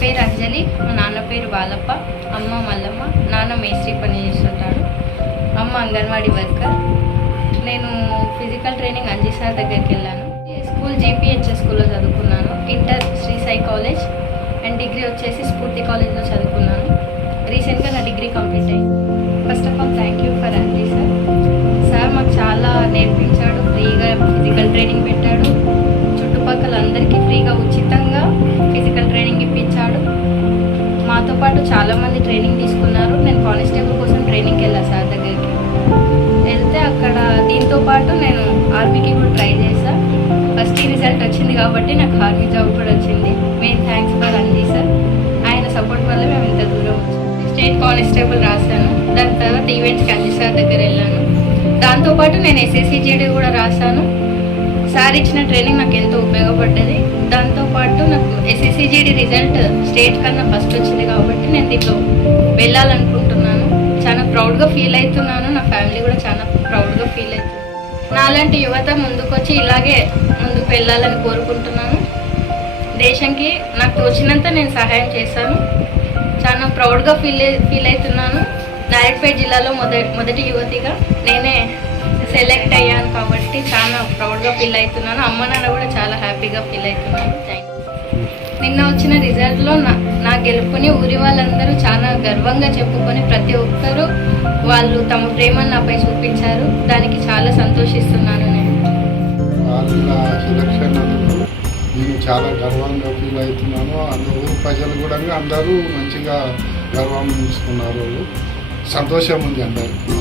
పేరు అంజలి, మా నాన్న పేరు బాలప్ప, అమ్మ మల్లమ్మ, నాన్న మేస్త్రి పని చేస్తుంటాడు, అమ్మ అంగన్వాడీ వర్కర్. నేను ఫిజికల్ ట్రైనింగ్ అంజీ సార్ దగ్గరికి వెళ్ళాను. స్కూల్ జీపీహెచ్ఎస్ స్కూల్లో చదువుకున్నాను. Inter Sri Sai college and degree వచ్చేసి స్ఫూర్తి కాలేజ్లో చదువుకున్నాను. రీసెంట్గా నా డిగ్రీ కంప్లీట్ అయింది. First of all thank you for Anji sir. Sir మాకు చాలా నేర్పించాడు, ఫ్రీగా ఫిజికల్ ట్రైనింగ్ పెట్టాడు, చుట్టుపక్కల అందరికీ ఫ్రీగా ఉచితంగా ఫిజికల్ ట్రైనింగ్ ఇప్పించాడు. మాతో పాటు చాలామంది ట్రైనింగ్ తీసుకున్నారు. నేను కానిస్టేబుల్ కోసం ట్రైనింగ్కి వెళ్ళాను సార్ దగ్గరికి. వెళ్తే అక్కడ దీంతో పాటు నేను ఆర్మీకి కూడా ట్రై చేశాను. ఫస్ట్ రిజల్ట్ వచ్చింది కాబట్టి నాకు ఆర్మీ జాబ్ కూడా వచ్చింది. Main thanks for Anji sir. ఆయన సపోర్ట్ వల్ల మేము ఇంత దూరం వచ్చాము. స్టేట్ కానిస్టేబుల్ రాశాను. దాని తర్వాత ఈవెంట్స్కి అంజీ సార్ దగ్గర వెళ్ళాను. దాంతోపాటు నేను SSCGD కూడా రాశాను. సార్ ఇచ్చిన ట్రైనింగ్ నాకు ఎంతో ఉపయోగపడ్డది. దాంతోపాటు నాకు SSCGD రిజల్ట్ స్టేట్ కన్నా ఫస్ట్ వచ్చింది కాబట్టి నేను దీంట్లో వెళ్ళాలనుకుంటున్నాను. చాలా ప్రౌడ్గా ఫీల్ అవుతున్నాను. నా ఫ్యామిలీ కూడా చాలా ప్రౌడ్గా ఫీల్ అవుతుంది. నాలాంటి యువత ముందుకొచ్చి ఇలాగే ముందుకు వెళ్ళాలని కోరుకుంటున్నాను. దేశంకి నాకు తోచినంత నేను సహాయం చేశాను. చాలా ప్రౌడ్గా ఫీల్ అవుతున్నాను. నారాయణపేట జిల్లాలో మొదటి యువతిగా నేనే సెలెక్ట్ అయ్యాను కాబట్టి చాలా ప్రౌడ్గా ఫీల్ అవుతున్నాను. అమ్మ నాన్న కూడా చాలా హ్యాపీగా ఫీల్ అవుతున్నాను. నిన్న వచ్చిన రిజల్ట్లో నా గెలుపుని ఊరి వాళ్ళందరూ చాలా గర్వంగా చెప్పుకొని ప్రతి ఒక్కరూ వాళ్ళు తమ ప్రేమను నాపై చూపించారు. దానికి చాలా సంతోషిస్తున్నాను. నేను చాలా గర్వంగా ఫీల్ అవుతున్నాను. ఊరు ప్రజలు కూడా అందరూ మంచిగా గర్వం ఉంచుకున్నారు. సంతోషం ఉంది అందరికీ.